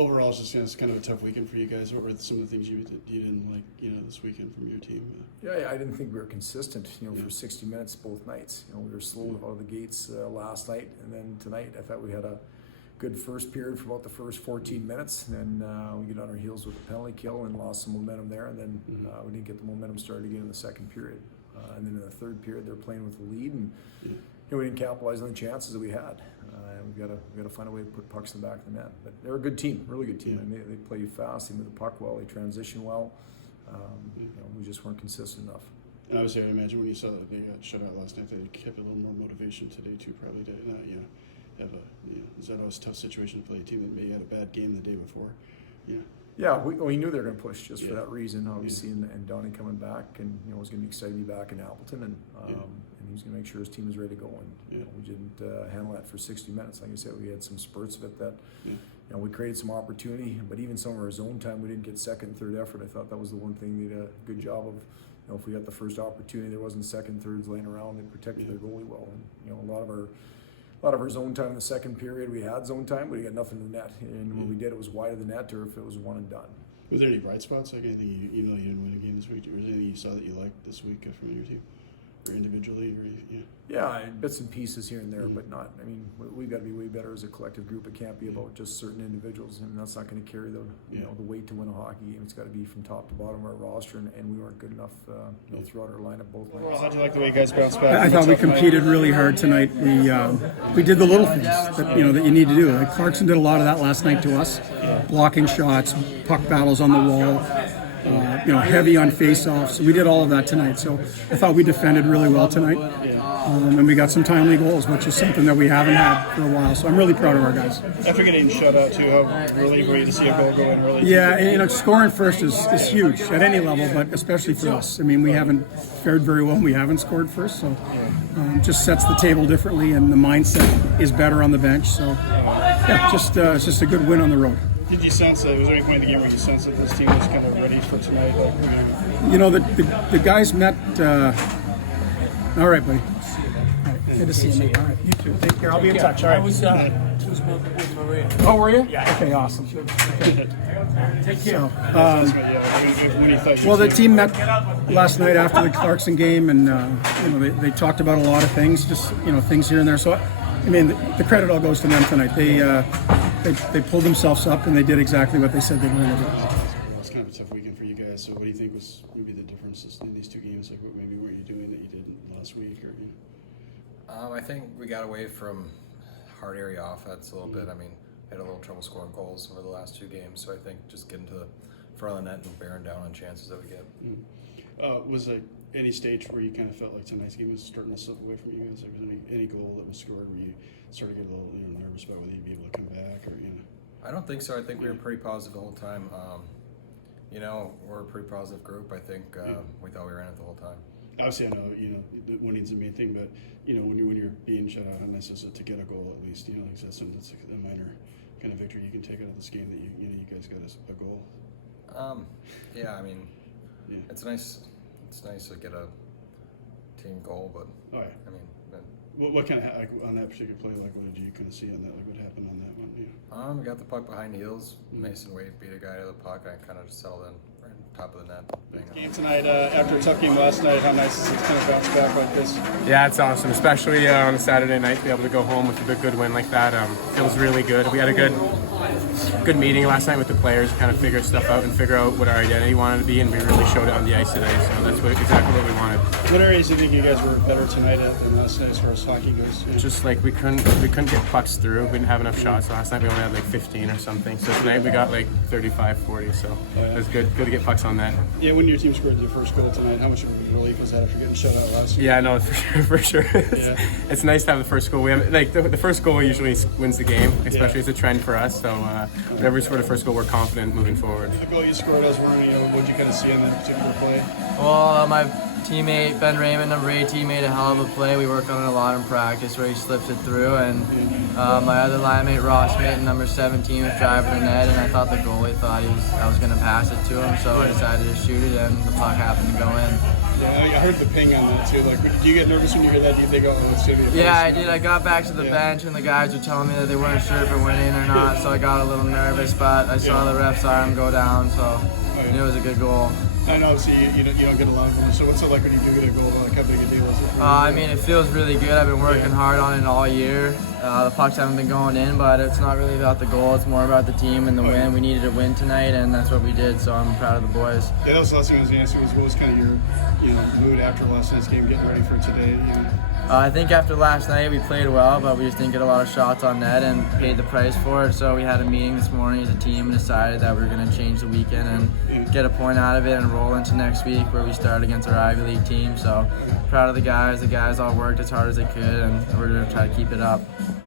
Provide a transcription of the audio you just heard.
overall, it's kind of a tough weekend for you guys. What were some of the things you didn't like, this weekend from your team? Yeah, I didn't think we were consistent, for 60 minutes both nights. We were slow out of the gates last night, and then tonight I thought we had a good first period for about the first 14 minutes. And then we get on our heels with a penalty kill and lost some momentum there, and then we didn't get the momentum started again in the second period. And then in the third period, they're playing with the lead, and we didn't capitalize on the chances that we had. And we got to find a way to put pucks in the back of the net. But they're a good team, really good team. And they play fast, they move the puck well, they transition well. We just weren't consistent enough. And obviously, I imagine when you saw that they got shut out last night, they kept a little more motivation today too, probably to have is that always a tough situation to play a team that maybe had a bad game the day before? Yeah, we knew they were going to push just for that reason, obviously, and Donnie coming back, and was going to be excited to be back in Appleton, and he was going to make sure his team was ready to go. And we didn't handle that for 60 minutes. Like I said, we had some spurts of it that we created some opportunity, but even some of our zone time, we didn't get second and third effort. I thought that was the one thing they did a good job of. If we got the first opportunity, there wasn't second, thirds laying around. They protected their goalie well, and a lot of our zone time in the second period, we had zone time, but we got nothing in the net. And when we did, it was wide of the net, or if it was one and done. Was there any bright spots? Like anything you didn't win a game this week? Was there anything you saw that you liked this week from your team, or individually, or Yeah, bits and pieces here and there, but not. I mean, we've got to be way better as a collective group. It can't be about just certain individuals, and that's not going to carry the the weight to win a hockey game. It's got to be from top to bottom of our roster, and we weren't good enough throughout our lineup both nights. Well, how'd you like the way you guys bounced back? I thought we competed really hard tonight. We did the little things that you need to do. Like Clarkson did a lot of that last night to us, blocking shots, puck battles on the wall. Heavy on face-offs. So we did all of that tonight. So I thought we defended really well tonight. And we got some timely goals, which is something that we haven't had for a while. So I'm really proud of our guys. After getting shut out too, how relieved were you to see a goal go in early? Yeah, and, scoring first is huge at any level, but especially for us. I mean, we haven't fared very well when we haven't scored first. So just sets the table differently, and the mindset is better on the bench. So it's just a good win on the road. Did you sense that? Was there any point in the game where you sensed that this team was kind of ready for tonight? The guys met. All right, buddy. All right. Good to see you. All right, you too. Take care. I'll be in touch. All right. I was with Maria. Oh, were you? Yeah. Okay, awesome. Okay. Take care. Well, the team met last night after the Clarkson game, and they talked about a lot of things, just things here and there. So, I mean, the credit all goes to them tonight. They pulled themselves up, and they did exactly what they said they were going to do. It's kind of a tough weekend for you guys. So what do you think was maybe the differences in these two games? Like what maybe were you doing that you didn't last week? Or I think we got away from hard area offense a little bit. I mean, had a little trouble scoring goals over the last two games. So I think just getting to the front of the net and bearing down on chances that we get. Was there any stage where you kind of felt like tonight's game was starting to slip away from you guys? Like, was there any goal that was scored where you started to get a little nervous about whether you'd be able to come back or I don't think so. I think we were pretty positive the whole time. We're a pretty positive group. I think we thought we were in it the whole time. Obviously, I know the winning's the main thing, but when you're being shut out, and this is to get a goal at least, that's a minor kind of victory you can take out of this game that you guys got a goal. I mean, it's nice. It's nice to get a team goal, but I mean. What kind of on that particular play? Like, what did you kind of see on that? Like, what happened on that one? We got the puck behind heels. Mason Wade beat a guy to the puck. I kind of just settled in right on top of the net. Game tonight, after a tough game last night, how nice is it to kind of bounce back like this? Yeah, it's awesome, especially on a Saturday night to be able to go home with a good win like that. Feels really good. We had a good meeting last night with the players, kind of figure stuff out and figure out what our identity wanted to be, and we really showed it on the ice today. So that's exactly what we wanted. What areas do you think you guys were better tonight than last night as far as hockey goes? Just like we couldn't get pucks through. We didn't have enough shots last night. We only had like 15 or something. So tonight we got like 35, 40. So it was good to get pucks on that. Yeah, when your team scored their first goal tonight, how much of a relief was that after getting shut out last week? Yeah, no, for sure. It's nice to have the first goal. We have the first goal usually wins the game, especially as a trend for us. So whenever we score the first goal, we're confident moving forward. The goal you scored, I was wondering, what did you kind of see on that particular play? Well, my teammate Ben Raymond, number 18, made a hell of a play. We worked on it a lot in practice where he slipped it through, and my other line mate Ross Mitten, number 17, was driving the net, and I thought the goalie thought I was going to pass it to him, so I decided to shoot it, and the puck happened to go in. Yeah, I heard the ping on that too. Like, do you get nervous when you hear that? Do you think, oh, it's gonna be a first? Yeah, I did. I got back to the bench and the guys were telling me that they weren't sure if it went in or not, so I got a little nervous, but I saw the ref's arm go down, so I knew it was a good goal. And obviously you don't get a lot of them. So what's it like when you do get a goal? Like, how big a deal is it? I mean, it feels really good. I've been working hard on it all year. The pucks haven't been going in, but it's not really about the goal. It's more about the team and the win. We needed to win tonight, and that's what we did, so I'm proud of the boys. Yeah, that was the last thing I was going to ask you. What was kind of your mood after last night's game, getting ready for today? I think after last night we played well, but we just didn't get a lot of shots on net and paid the price for it. So we had a meeting this morning as a team and decided that we were going to change the weekend and get a point out of it and roll into next week where we start against our Ivy League team. So proud of the guys. The guys all worked as hard as they could, and we're going to try to keep it up.